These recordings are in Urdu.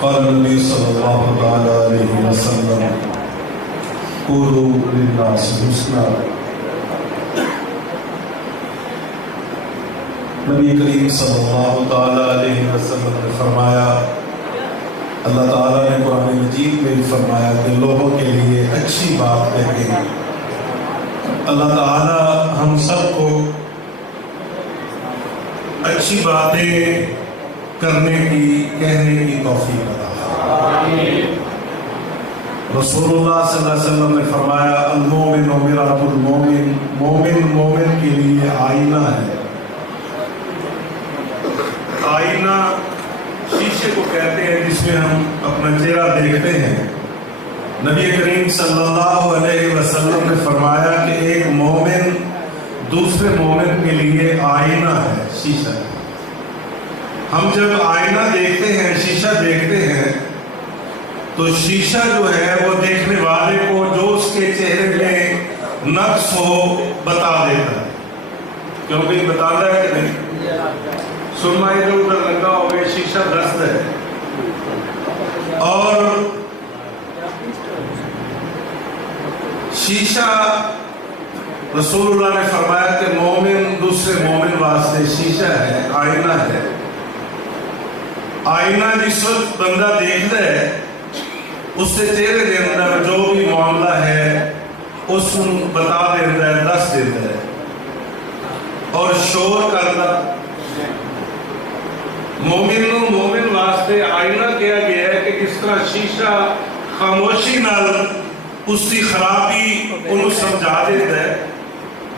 قال النبي صلى الله عليه وسلم قولوا للناس حسنا. نبی کریم صلی اللہ علیہ وسلم نے فرمایا، اللہ تعالیٰ نے قرآن مجید میں فرمایا کہ لوگوں کے لیے اچھی بات کہیں. اللہ تعالیٰ ہم سب کو اچھی باتیں کرنے کی، کہنے کی توفیق عطا فرمائے. رسول اللہ صلی اللہ علیہ وسلم نے فرمایا المومن و مرآۃ المومن، مومن مومن کے لیے آئینہ ہے. آئینہ شیشے کو کہتے ہیں جس میں ہم اپنا چہرہ دیکھتے ہیں. نبی کریم صلی اللہ علیہ وسلم نے فرمایا کہ ایک مومن دوسرے مومن کے لیے آئینہ ہے، شیشہ ہے. ہم جب آئینہ دیکھتے ہیں، شیشہ دیکھتے ہیں، تو شیشہ جو ہے وہ دیکھنے والے کو جو اس کے چہرے میں نقص ہو بتا دیتا ہے. کیونکہ بتاتا ہے کہ نہیں، سرما ادھر ادھر لگا ہو گیا، شیشہ دست ہے. اور شیشہ رسول اللہ نے فرمایا کہ مومن دوسرے مومن واسطے شیشہ ہے، آئینہ ہے. آئینہ جس وقت بندہ دیکھتا ہے اس سے چہرے کے اندر جو بھی معاملہ ہے اس کو بتا دیتا ہے، دس دیتا ہے اور شور کرتا. مومن واسطے آئینہ کیا گیا ہے کہ جس طرح شیشہ خاموشی نال اس کی خرابی انہوں سمجھا دیتا ہے،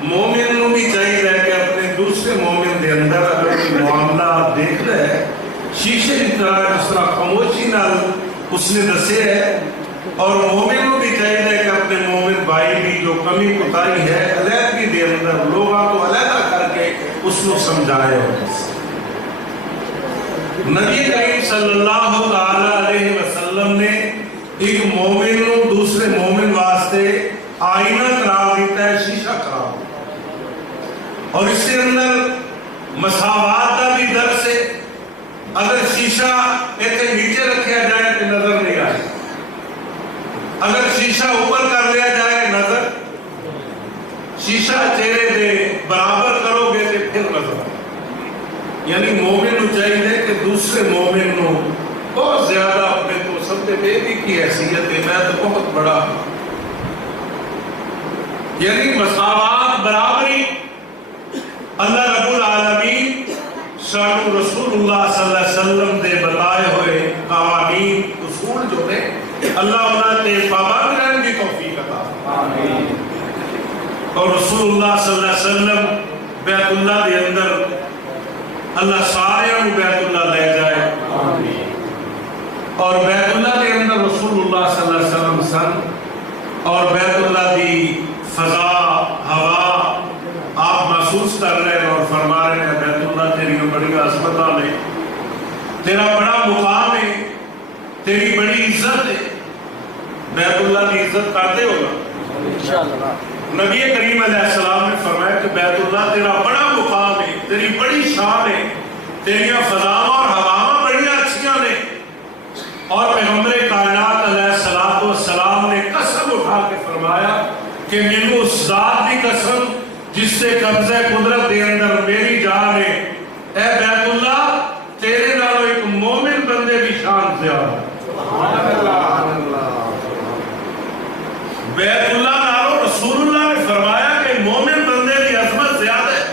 مومن نو بھی چاہیے کہ اپنے دوسرے مومن دے اندر اگر کوئی معاملہ دیکھتا ہے شیشے کی طرح جس طرح خاموشی نال اس نے دسے ہے، اور مومن نو بھی چاہیے کہ اپنے مومن بھائی بھی جو کمی کوتاہی ہے علیحدگی دے اندر لوگوں کو علیحدہ کر کے اس کو سمجھائے. نبی کریم صلی اللہ علیہ وسلم نے ایک مومن نو دوسرے مومن واسطے آئینہ قرار دیتا ہے، شیشہ قرار دیتا ہے. اور اس کے اندر مساوات کا بھی درس ہے. اگر شیشہ ایسے نیچے رکھا جائے تو نظر نہیں آئے، اگر شیشہ اوپر کر لیا جائے نظر، شیشہ چہرے دے برابر کرو گے تو پھر نظر آئے. یعنی مومن نو چاہیے کہ دوسرے مومن نو بہت زیادہ اپنے کو سمجھے بیٹی کی حیثیت ہے، میں تو بہت بڑا، یعنی مساوات، برابری. اللہ رب العالمین سانو رسول اللہ صلی اللہ علیہ وسلم دے بتائے ہوئے قوانین اصول جو نے اللہ انہوں نے پابند رہنے کی توفیق عطا فرمائے. اور رسول اللہ صلی اللہ علیہ وسلم بیت اللہ دے اندر اللہ سارے کو بیت اللہ لے جائے، اور بیت اللہ کے اندر رسول اللہ صلی اللہ علیہ وسلم سن، اور بیت اللہ دی فضا ہوا آپ محسوس کر رہے ہیں اور فرما رہے ہیں بیت اللہ تیری بڑی عظمت ہے، تیرا بڑا مقام ہے، تیری بڑی عزت ہے. بیت اللہ کی عزت کرتے ہوگا انشاءاللہ. نبی کریم علیہ السلام نے فرمایا کہ بیت اللہ تیرا بڑا مقام ہے، تیری بڑی شان ہے، تیری فضاواں اور ہواواں بڑی اچھیاں نے. اور پیغمبر کائنات علیہ السلام نے قسم اٹھا کے فرمایا کہ مینوں اس ذات کی قسم جس سے قبضہ قدرت دے اندر میری جان ہے، اے بیت اللہ تیرے نالوں ایک مومن بندے کی شان زیادہ ہے. بیت اللہ نالوں رسول اللہ نے فرمایا کہ مومن بندے کی عظمت زیادہ ہے.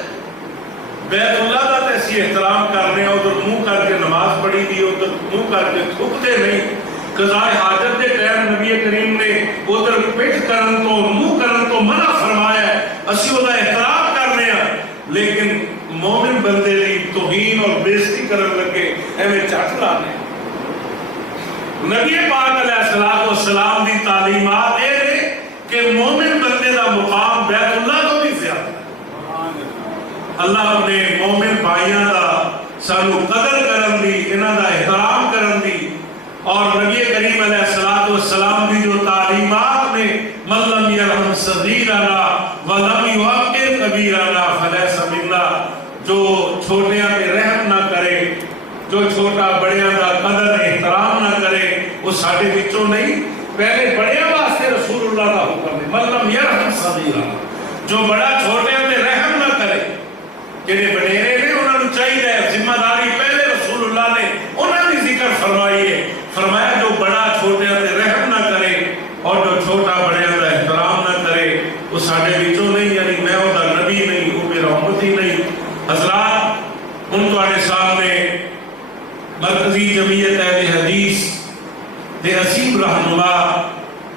بیت اللہ کا ایسی احترام کرنے، ادھر منہ کر کے نماز پڑھی دی، ادھر منہ کر کے تھکتے نہیں. قضاء حاجت کے ٹائم نبی کریم نے ادھر پٹھ کرن تو منہ کرن تو منع فرمایا ہے، اسی وہ احترام کرنے ہیں. لیکن مومن بندے کی توہین اور بےزتی کرن لگے ایویں چٹ لانے. نبی پاک علیہ السلام کی تعلیمات یہ ہے کہ مومن بندے کا مقام بیت اللہ تو بھی زیادہ ہے. اللہ نے مومن بھائیاں کا سانو قدر کرن دی، انہاں دا احترام کرن دی. اور نبی کریم علیہ السلام کی جو تعلیمات نے من لم یرحم صغیرنا ولم یوقر کبیرنا فلیس منا، جو چھوٹیاں پہ رحم نہ کرے، جو چھوٹا بڑیاں کا قدر احترام نہ ساڈے وچوں نہیں، پہلے بڑیاں واسطے رسول اللہ کا حکم ہے، مطلب یرحم صغیرہ، جو بڑا چھوٹے تے رحم نہ کرے، جڑے وڈیرے نے انہاں نوں چاہیے ذمہ داری پہلے رسول اللہ نے انہاں دی ذکر فرمائی ہے، فرمایا جو بڑا چھوٹے تے رحم نہ کرے اور جو چھوٹا بڑیاں دا احترام نہ کرے وہ ساڈے وچوں نہیں، یعنی میں وہ نبی نہیں، وہ میرا امتی نہیں۔ حضرات ہن تواڈے سامنے مرکزی جمعیت اہل حدیث دے عظیم رہنما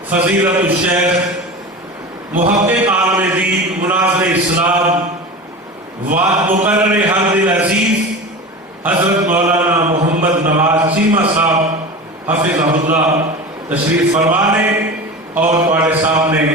فضیلت الشیخ محقق عالم دین مناظر اسلام مقرر حق العزیز حضرت مولانا محمد نواز چیمہ صاحب حفظہ اللہ تشریف فرمانے اور تمہارے سامنے